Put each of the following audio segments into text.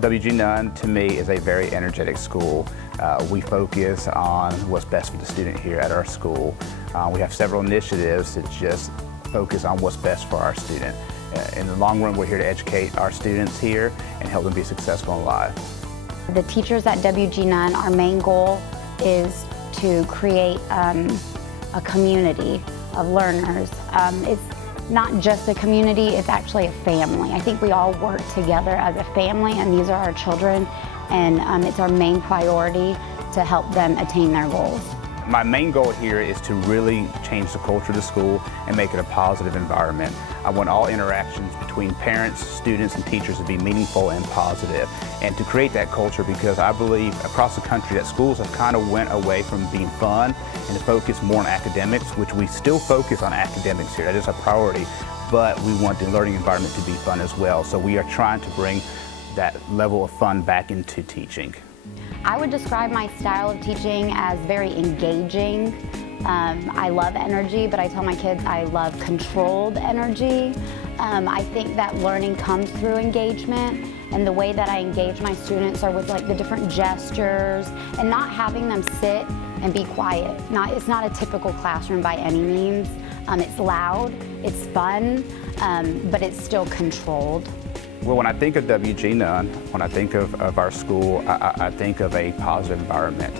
WG Nunn, to me, is a very energetic school. We focus on what's best for the student here at our school. We have several initiatives that just focus on what's best for our student. In the long run, we're here to educate our students here and help them be successful in life. The teachers at WG Nunn, our main goal is to create a community of learners. It's not just a community, it's actually a family. I think we all work together as a family, and these are our children, and it's our main priority to help them attain their goals. My main goal here is to really change the culture of the school and make it a positive environment. I want all interactions between parents, students, and teachers to be meaningful and positive, and to create that culture, because I believe across the country that schools have kind of went away from being fun and to focus more on academics, which we still focus on academics here. That is a priority, but we want the learning environment to be fun as well. So we are trying to bring that level of fun back into teaching. I would describe my style of teaching as very engaging. I love energy, but I tell my kids I love controlled energy. I think that learning comes through engagement, and the way that I engage my students are with like the different gestures and not having them sit and be quiet. It's not a typical classroom by any means. It's loud, it's fun, but it's still controlled. Well, when I think of WG Nunn, when I think of our school, I think of a positive environment.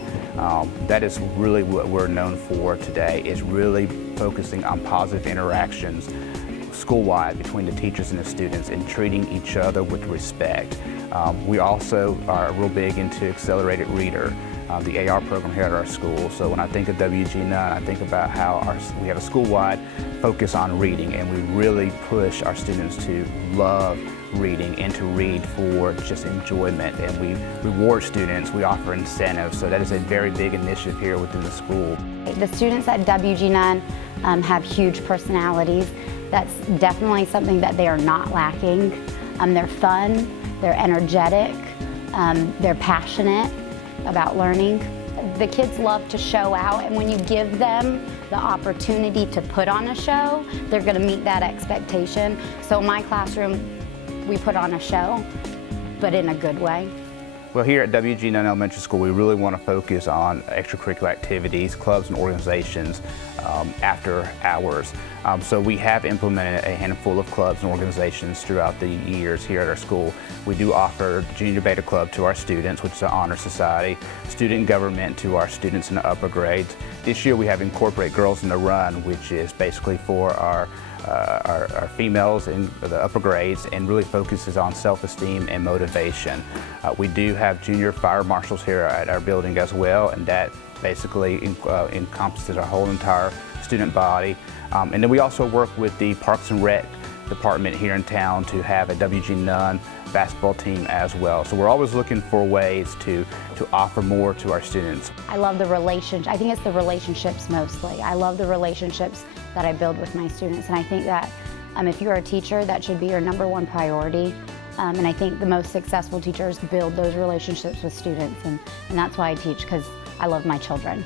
That is really what we're known for today, is really focusing on positive interactions school-wide between the teachers and the students and treating each other with respect. We also are real big into accelerated reader, the AR program here at our school. So when I think of WG Nunn, I think about how we have a school-wide focus on reading, and we really push our students to love reading and to read for just enjoyment, and we reward students, we offer incentives, so that is a very big initiative here within the school. The students at WG Nunn have huge personalities. That's definitely something that they are not lacking. They're fun, they're energetic, they're passionate about learning. The kids love to show out, and when you give them the opportunity to put on a show, they're going to meet that expectation. So in my classroom, we put on a show, but in a good way. Well, here at WG Nunn Elementary School, we really want to focus on extracurricular activities, clubs, and organizations after hours. So we have implemented a handful of clubs and organizations throughout the years here at our school. We do offer the Junior Beta Club to our students, which is an honor society, student government to our students in the upper grades. This year we have Incorporate Girls in the Run, which is basically for our females in the upper grades, and really focuses on self-esteem and motivation. We do have junior fire marshals here at our building as well, and that basically encompasses our whole entire student body. And then we also work with the Parks and Rec department here in town to have a WG Nunn basketball team as well. So we're always looking for ways to offer more to our students. I love the relationship. I think it's the relationships mostly. I love the relationships that I build with my students, and I think that if you're a teacher, that should be your #1 priority. And I think the most successful teachers build those relationships with students, and that's why I teach, because I love my children.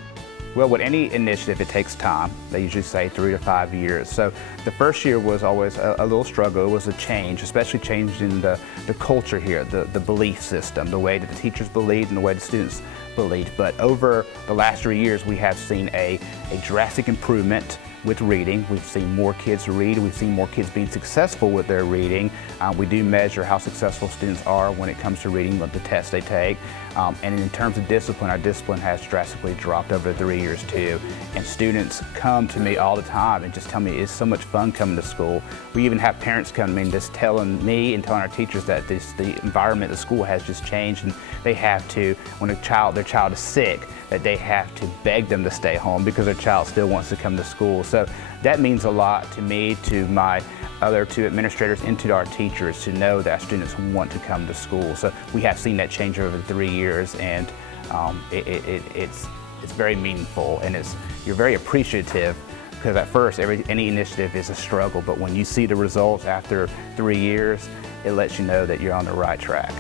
Well, with any initiative, it takes time. They usually say 3 to 5 years. So the first year was always a little struggle. It was a change, especially changing the culture here, the belief system, the way that the teachers believed and the way the students believed. But over the last 3 years, we have seen a drastic improvement with reading. We've seen more kids read. We've seen more kids being successful with their reading. We do measure how successful students are when it comes to reading, the tests they take. And in terms of discipline, our discipline has drastically dropped over the 3 years too. And students come to me all the time and just tell me it's so much fun coming to school. We even have parents come in just telling me and telling our teachers that the environment of the school has just changed, and they have to, when their child is sick, that they have to beg them to stay home because their child still wants to come to school. So that means a lot to me, to my other 2 administrators, and to our teachers, to know that our students want to come to school. So we have seen that change over the 3 years, and it's very meaningful, and you're very appreciative, because at first any initiative is a struggle, but when you see the results after 3 years, it lets you know that you're on the right track.